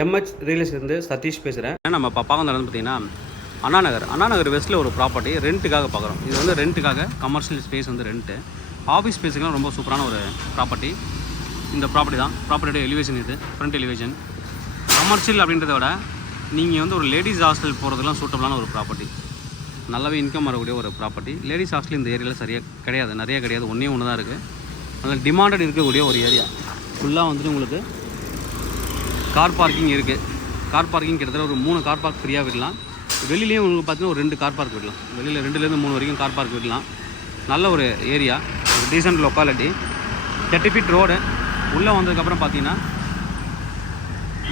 MH ரியல்ஸ்லேருந்து Satish பேசுகிறேன். நம்ம இப்போ பார்க்க நடந்து பார்த்தீங்கன்னா அண்ணா நகர் வெஸ்ட்டில் ஒரு ப்ராப்பர்ட்டி ரெண்ட்டுக்காக பார்க்குறோம். இது வந்து ரெண்ட்டுக்காக கமர்ஷியல் ஸ்பேஸ் வந்து ரெண்ட்டு, ஆஃபீஸ் ஸ்பேஸுக்குலாம் ரொம்ப சூப்பரான ஒரு ப்ராப்பர்ட்டி. இந்த ப்ராப்பர்ட்டி தான், ப்ராப்பர்ட்டியோட எலிவேஷன் இது ஃப்ரண்ட் எலிவேஷன். கமர்ஷியல் அப்படின்றத விட நீங்கள் வந்து ஒரு லேடிஸ் ஹாஸ்டல் போகிறதுலாம் சூட்டபுளான ஒரு ப்ராப்பர்ட்டி, நல்லாவே இன்கம் வரக்கூடிய ஒரு ப்ராப்பர்ட்டி. லேடிஸ் ஹாஸ்டல் இந்த ஏரியாவில் சரியாக கிடையாது, நிறைய கிடையாது, ஒன்று தான் இருக்குது. அதில் டிமாண்டட் இருக்கக்கூடிய ஒரு ஏரியா. ஃபுல்லாக வந்துட்டு உங்களுக்கு கார் பார்க்கிங் இருக்குது. கார் பார்க்கிங் கிட்டத்தட்ட ஒரு 3 கார் பார்க் ஃப்ரீயாக விடலாம். வெளியிலேயும் உங்களுக்கு பார்த்தீங்கன்னா ஒரு 2 கார் பார்க் விடலாம். வெளியில் 2லேருந்து 3 வரைக்கும் கார் பார்க் விடலாம். நல்ல ஒரு ஏரியா, ஒரு டீசென்ட் லொக்காலிட்டி, 30 ஃபீட் ரோடு. உள்ளே வந்ததுக்கப்புறம் பார்த்தீங்கன்னா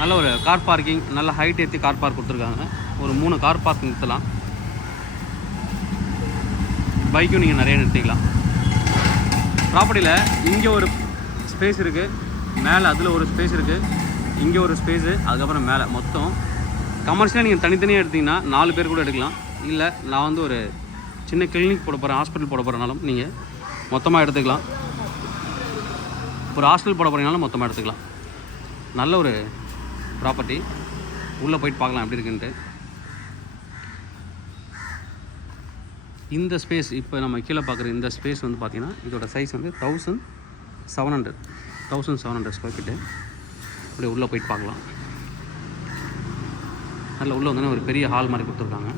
நல்ல ஒரு கார் பார்க்கிங், நல்ல ஹைட் ஏற்றி கார் பார்க் கொடுத்துருக்காங்க. ஒரு 3 கார் பார்க் நிறுத்தலாம். பைக்கும் நீங்கள் நிறைய நிறுத்திக்கலாம். ப்ராப்பர்ட்டியில் இங்கே ஒரு ஸ்பேஸ் இருக்குது, மேலே அதில் ஒரு ஸ்பேஸ் இருக்குது, இங்கே ஒரு ஸ்பேஸு, அதுக்கப்புறம் மேலே மொத்தம் கமர்ஷியலாக நீங்கள் தனித்தனியாக எடுத்திங்கன்னா 4 பேர் கூட எடுக்கலாம். இல்லை நான் வந்து ஒரு சின்ன கிளினிக் போட போகிறேன், ஹாஸ்பிட்டல் போட போகிறனாலும் நீங்கள் மொத்தமாக எடுத்துக்கலாம். ஒரு ஹாஸ்டல் போட போகிறீங்கனாலும் மொத்தமாக எடுத்துக்கலாம். நல்ல ஒரு ப்ராப்பர்ட்டி. உள்ளே போயிட்டு பார்க்கலாம் எப்படி இருக்குன்ட்டு. இந்த ஸ்பேஸ் இப்போ நம்ம கீழே பார்க்குற இந்த ஸ்பேஸ் வந்து பார்த்திங்கன்னா இதோட சைஸ் வந்து 1700 ஸ்கொயர் ஃபீட்டு. அப்படியே உள்ளே போயிட்டு பார்க்கலாம். நல்ல உள்ளே வந்தோன்னா ஒரு பெரிய ஹால் மாதிரி கொடுத்துருக்காங்க.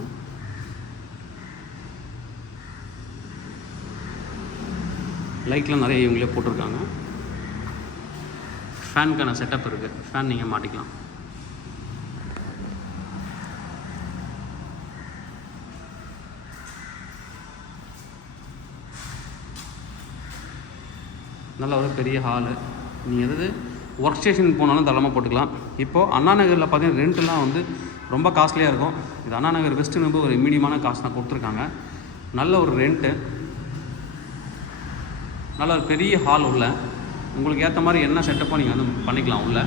லைட்லாம் நிறைய இவங்களே போட்டிருக்காங்க. ஃபேனுக்கான செட்டப் இருக்குது, ஃபேன் நீங்கள் மாட்டிக்கலாம். நல்ல ஒரு பெரிய ஹாலு. நீங்கள் எதாவது ஒர்க் ஸ்டேஷன் போனாலும் தளமாக போட்டுக்கலாம். இப்போது அண்ணா நகரில் பார்த்தீங்கன்னா ரெண்ட்டுலாம் வந்து ரொம்ப காஸ்ட்லியாக இருக்கும். இது அண்ணா நகர் வெஸ்ட்டுன்னு ஒரு மீடியமான காசு தான் கொடுத்துருக்காங்க. நல்ல ஒரு ரெண்ட்டு, நல்ல ஒரு பெரிய ஹால். உள்ள உங்களுக்கு ஏற்ற மாதிரி என்ன செட்டப்போ நீங்கள் வந்து பண்ணிக்கலாம். உள்ள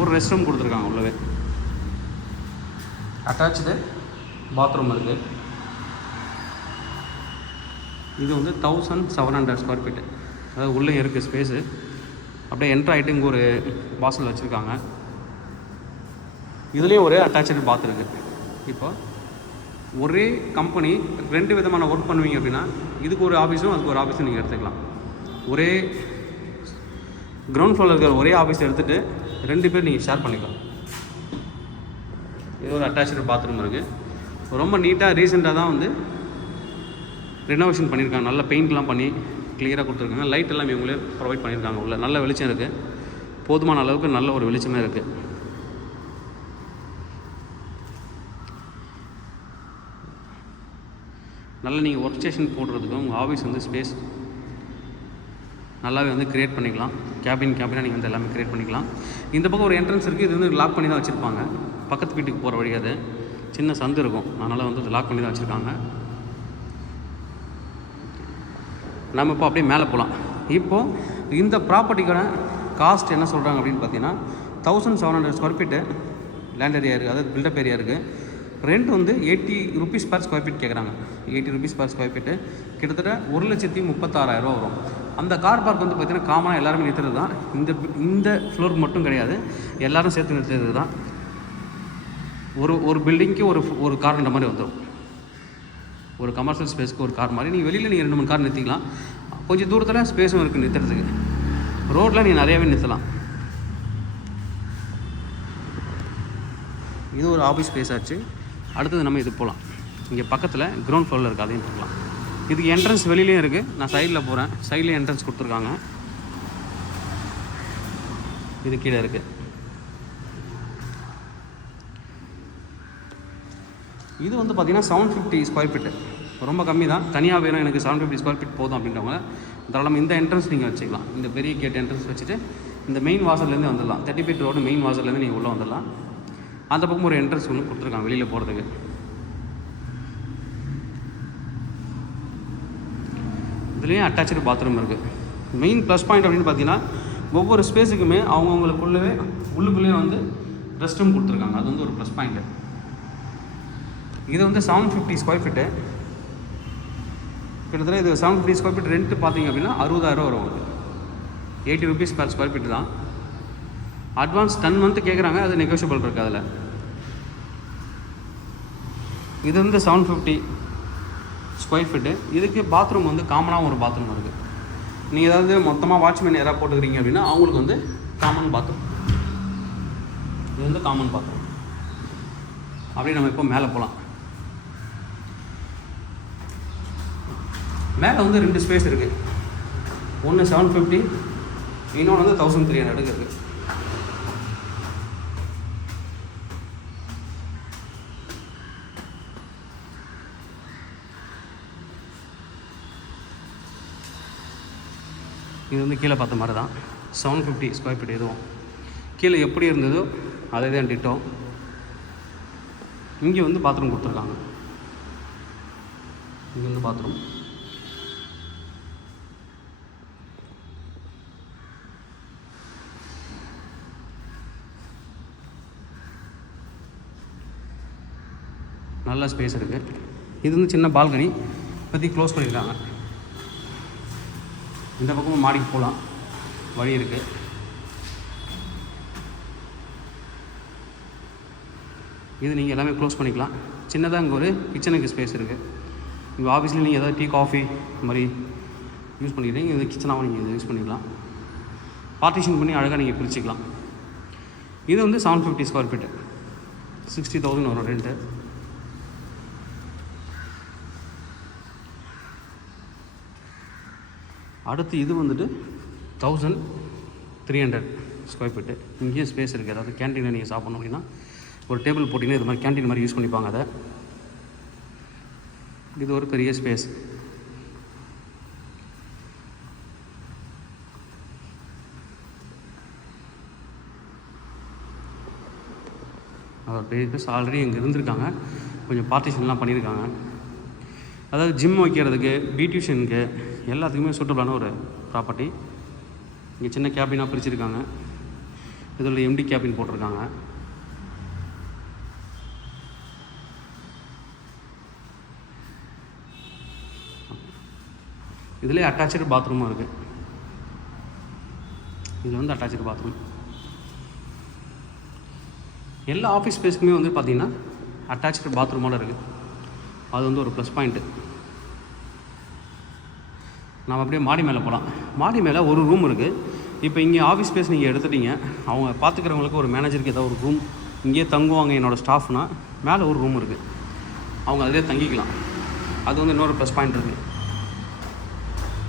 ஒரு ரெஸ்ட் ரூம் கொடுத்துருக்காங்க. உள்ளவே அட்டாச்சு பாத்ரூம் இருக்குது. இது வந்து 1700 ஸ்கொயர் ஃபீட்டு. அதாவது உள்ளே இருக்குது ஸ்பேஸு. அப்படியே என்ட்ரு ஆகிட்டு இங்கே ஒரு வாசல் வச்சுருக்காங்க. இதுலேயும் ஒரு அட்டாச்சு பாத் இருக்குது. இப்போ ஒரே கம்பெனி 2 விதமான ஒர்க் பண்ணுவீங்க அப்படின்னா இதுக்கு ஒரு ஆஃபீஸும் அதுக்கு ஒரு ஆஃபீஸும் நீங்கள் எடுத்துக்கலாம். ஒரே கிரவுண்ட் ஃப்ளோரில் இருக்கிற ஒரே ஆஃபீஸ் எடுத்துகிட்டு 2 பேர் நீங்கள் ஷேர் பண்ணிக்கலாம். இது ஒரு அட்டாச்சு பாத்ரூம் இருக்குது. ரொம்ப நீட்டாக ரீசெண்டாக தான் வந்து ரெனோவேஷன் பண்ணியிருக்காங்க. நல்ல பெயிண்ட்லாம் பண்ணி கிளியராக கொடுத்துருக்காங்க. லைட் எல்லாம் இவங்களே ப்ரொவைட் பண்ணியிருக்காங்க. உள்ள நல்ல வெளிச்சம் இருக்குது, போதுமான அளவுக்கு நல்ல ஒரு வெளிச்சமே இருக்குது. நல்லா நீங்கள் ஒர்க் ஸ்டேஷன் போடுறதுக்கும் உங்கள் ஆஃபீஸ் வந்து ஸ்பேஸ் நல்லாவே வந்து க்ரியேட் பண்ணிக்கலாம். கேபினாக நீங்கள் வந்து எல்லாமே க்ரியேட் பண்ணிக்கலாம். இந்த பக்கம் ஒரு என்ட்ரன்ஸ் இருக்குது. இது வந்து லாக் பண்ணி தான் வச்சுருப்பாங்க. பக்கத்து வீட்டுக்கு போகிற வழி, அது சின்ன சந்து இருக்கும், அதனால் வந்து அது லாக் பண்ணி தான் வச்சுருக்காங்க. நம்ம இப்போ அப்படியே மேலே போகலாம். இப்போது இந்த ப்ராப்பர்ட்டிக்கான காஸ்ட் என்ன சொல்கிறாங்க அப்படின்னு பார்த்தீங்கன்னா 1700 ஸ்கொயர் ஃபீட்டு லேண்ட் ஏரியா இருக்குது, அதாவது பில்டப் ஏரியா இருக்குது. ரெண்ட் வந்து 80 rupees per ஸ்கொயர் ஃபீட் கேட்குறாங்க. 80 rupees per ஸ்கொயர் ஃபீட்டு கிட்டத்தட்ட 1,36,000 ரூபா வரும். அந்த கார் பார்க் வந்து பார்த்திங்கன்னா காமனாக எல்லாருமே நிறுத்துறது தான். இந்த ஃப்ளோருக்கு மட்டும் கிடையாது, எல்லோரும் சேர்த்து நிறுத்துறது தான். ஒரு பில்டிங்க்கு ஒரு கார்ன்ற மாதிரி வந்துடும். ஒரு கமர்ஷியல் ஸ்பேஸ்க்கு ஒரு கார் மாதிரி நீங்கள் வெளியில் நீங்கள் 2-3 கார் நிறுத்திக்கலாம். கொஞ்சம் தூரத்தில் ஸ்பேஸும் இருக்குது நிறுத்துறதுக்கு. ரோட்டில் நீங்கள் நிறையாவே நிறுத்தலாம். இது ஒரு ஆஃபீஸ் ஸ்பேஸ் ஆச்சு. அடுத்தது நம்ம இது போகலாம். இங்கே பக்கத்தில் கிரவுண்ட் ஃப்ளோரில் இருக்குது, அதையும் பார்க்கலாம். இதுக்கு என்ட்ரன்ஸ் வெளியிலையும் இருக்குது. நான் சைடில் போகிறேன், சைட்லேயும் என்ட்ரன்ஸ் கொடுத்துருக்காங்க. இது கீழே இருக்குது. இது வந்து பார்த்திங்கன்னா 750 ஸ்கொயர் ஃபீட்டு, ரொம்ப கம்மி தான். தனியாக வேணும் எனக்கு 750 ஸ்கொயர் ஃபீட் போதும் அப்படின்றவங்க தாராளமாக இந்த என்ட்ரன்ஸ் நீங்கள் வச்சுக்கலாம். இந்த பெரிய கேட் என்ட்ரன்ஸ் வச்சுட்டு இந்த மெயின் வாசல்லேருந்து வந்துடலாம். 30 ஃபீட் ரோடு மெயின் வாசல்லேருந்து நீங்கள் உள்ளே வந்துடலாம். அந்த பக்கம் ஒரு என்ட்ரன்ஸ் ஒன்று கொடுத்துருக்காங்க வெளியில் போகிறதுக்கு. இதுலேயும் அட்டாச்சு பாத்ரூம் இருக்குது. மெயின் ப்ளஸ் பாயிண்ட் அப்படின்னு பார்த்தீங்கன்னா ஒவ்வொரு ஸ்பேஸுக்குமே உள்ளுக்குள்ளேயே வந்து ரெஸ்ட் ரூம் கொடுத்துருக்காங்க. அது வந்து ஒரு ப்ளஸ் பாயிண்ட்டு. இது வந்து 750 ஸ்கொயர் ஃபீட்டு. கிட்டத்தட்ட இது 750 ஸ்கொயர் ஃபீட் ரெண்ட்டு பார்த்தீங்க அப்படின்னா 60,000 வரும். உங்களுக்கு 80 rupees per ஸ்கொயர் ஃபீட் தான். அட்வான்ஸ் 10 மந்த் கேட்குறாங்க, அது நெகோஷியபிள் இருக்குது அதில். இது வந்து 750 ஸ்கொயர் ஃபீட்டு. இதுக்கு பாத்ரூம் வந்து காமனாக ஒரு பாத்ரூம் இருக்குது. நீங்கள் ஏதாவது மொத்தமாக வாட்ச்மேன் யாராவது போட்டுக்கிறீங்க அப்படின்னா அவங்களுக்கு வந்து காமன் பாத்ரூம். இது வந்து காமன் பாத்ரூம். அப்படி நம்ம இப்போ மேலே போகலாம். மேலே வந்து 2 ஸ்பேஸ் இருக்குது. ஒன்று 750, இன்னொன்று வந்து 1300 இருக்குது. இது வந்து கீழே பார்த்த மாதிரி தான் 750 ஸ்கொயர் ஃபீட். எதுவும் கீழே எப்படி இருந்ததோ அதே தான் டிட்டோ. இங்கே வந்து பாத்ரூம் கொடுத்துருக்காங்க. இங்கே வந்து பாத்ரூம். நல்ல ஸ்பேஸ் இருக்குது. இது வந்து சின்ன பால்கனி பற்றி க்ளோஸ் பண்ணியிருக்காங்க. இந்த பக்கமும் மாடிக்கு போகலாம், வழி இருக்குது. இது நீங்கள் எல்லாமே க்ளோஸ் பண்ணிக்கலாம். சின்னதாக இங்கே ஒரு கிச்சனுக்கு ஸ்பேஸ் இருக்குது. இங்கே ஆஃபீஸில் நீங்கள் ஏதாவது டீ காஃபி இந்த மாதிரி யூஸ் பண்ணிக்கிறீங்க, இது கிச்சனாகவும் நீங்கள் இதை யூஸ் பண்ணிக்கலாம். பார்ட்டிஷன் பண்ணி அழகாக நீங்கள் பிரிச்சுக்கலாம். இது வந்து 750 ஸ்கொயர் ஃபீட்டு, 60,000 வரும் ரெண்ட்டு. அடுத்து இது வந்துட்டு 1300 ஸ்கொயர் ஃபீட்டு. இங்கேயும் ஸ்பேஸ் இருக்குது. அதாவது கேன்டீனில் நீங்கள் சாப்பிட்ணும் அப்படின்னா ஒரு டேபிள் போட்டிங்கன்னா இது மாதிரி கேன்டீன் மாதிரி யூஸ் பண்ணிப்பாங்க அதை. இது ஒரு பெரிய ஸ்பேஸ். பெரிய ஸ்பேஸ். ஆல்ரெடி இங்கே இருந்திருக்காங்க, கொஞ்சம் பார்ட்டிஷன்லாம் பண்ணியிருக்காங்க. அதாவது ஜிம் வைக்கிறதுக்கு, பியூட்டிஷனுக்கு எல்லாத்துக்குமே சூட்டபிளான ஒரு ப்ராப்பர்ட்டி. இங்கே சின்ன கேபினாக பிரிச்சுருக்காங்க. இதில் எம்டி கேபின் போட்டிருக்காங்க. இதிலே அட்டாச்சு பாத்ரூமும் இருக்குது. இதில் வந்து அட்டாச்சு பாத்ரூம். எல்லா ஆஃபீஸ் ஸ்பேஸுக்குமே வந்து பார்த்திங்கன்னா அட்டாச்சு பாத்ரூமோடு இருக்குது. அது வந்து ஒரு ப்ளஸ் பாயிண்ட்டு. நாம் அப்படியே மாடி மேலே போகலாம். மாடி மேலே ஒரு ரூம் இருக்குது. இப்போ இங்கே ஆஃபீஸ் ஸ்பேஸ் நீங்கள் எடுத்துட்டீங்க, அவங்க பார்த்துக்கிறவங்களுக்கு ஒரு மேனேஜருக்கு ஏதாவது ஒரு ரூம் இங்கேயே தங்குவாங்க என்னோடய ஸ்டாஃப்னா, மேலே ஒரு ரூம் இருக்குது, அவங்க அதிலே தங்கிக்கலாம். அது வந்து இன்னொரு ப்ளஸ் பாயிண்ட் இருக்குது.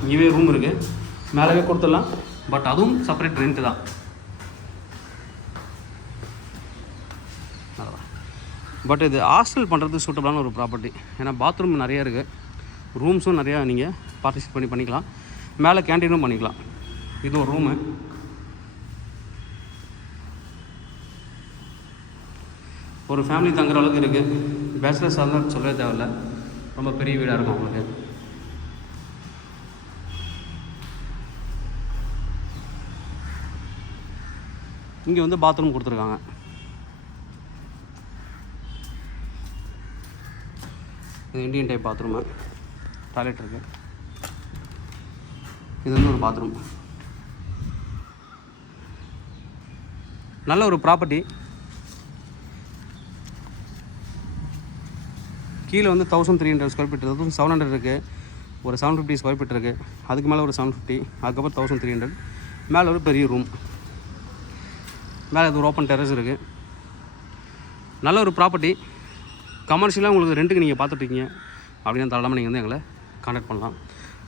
இங்கேயே ரூம் இருக்குது, மேலே கொடுத்துடலாம். பட் அதுவும் செப்பரேட் ரெண்ட்டு தான். பட் இது ஹாஸ்டல் பண்ணுறது சூட்டபிளான ஒரு ப்ராப்பர்ட்டி. ஏன்னா பாத்ரூம் நிறையா இருக்குது, ரூம்ஸும் நிறையா நீங்கள் பார்ட்டிசிபேட் பண்ணிக்கலாம். மேலே கேன்டீனும் பண்ணிக்கலாம். இது ஒரு ரூமு. ஒரு ஃபேமிலி தங்குற அளவுக்கு இருக்குது. பேச்சுலர்ஸ் இருந்தால் சொல்லவே தேவையில்ல, ரொம்ப பெரிய வீடாக இருக்கும் உங்களுக்கு. இங்கே வந்து பாத்ரூம் கொடுத்துருக்காங்க. இது இண்டியன் டைப் பாத்ரூமு, டாய்லெட் இருக்குது. இது வந்து ஒரு பாத்ரூம். நல்ல ஒரு ப்ராப்பர்ட்டி. கீழே வந்து 1300 ஸ்கொயர் ஃபீட், 1700 இருக்குது. ஒரு 750 ஸ்கொயர் ஃபீட் இருக்குது. அதுக்கு மேலே ஒரு 750, அதுக்கப்புறம் 1300. மேலே ஒரு பெரிய ரூம். மேலே இது ஒரு ஓப்பன் டெரஸ் இருக்குது. நல்ல ஒரு ப்ராப்பர்ட்டி. கமர்ஷியலாக உங்களுக்கு ரெண்ட்டுக்கு நீங்கள் பார்த்துட்ருக்கீங்க அப்படின்னா தாராளமாக நீங்கள் வந்து எங்களை கான்டாக்ட் பண்ணலாம்.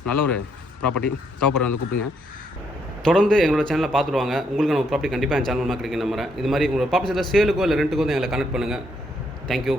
நல்ல ஒரு ப்ராப்பர்ட்டி. தேவைப்படுற வந்து கூப்பிடுங்க. தொடர்ந்து எங்களோட சேனலை பார்த்துட்டு வாங்க. உங்களுக்கு நம்ம ப்ராப்பர்ட்டி கண்டிப்பாக என் சேனல் கிடைக்கும் நம்புறேன். இது மாதிரி உங்களோட ப்ராப்பர்ட்டி சேலுக்கோ இல்லை ரெண்ட்டுக்கோ வந்து எங்களை கனெக்ட் பண்ணுங்கள். தேங்க்யூ.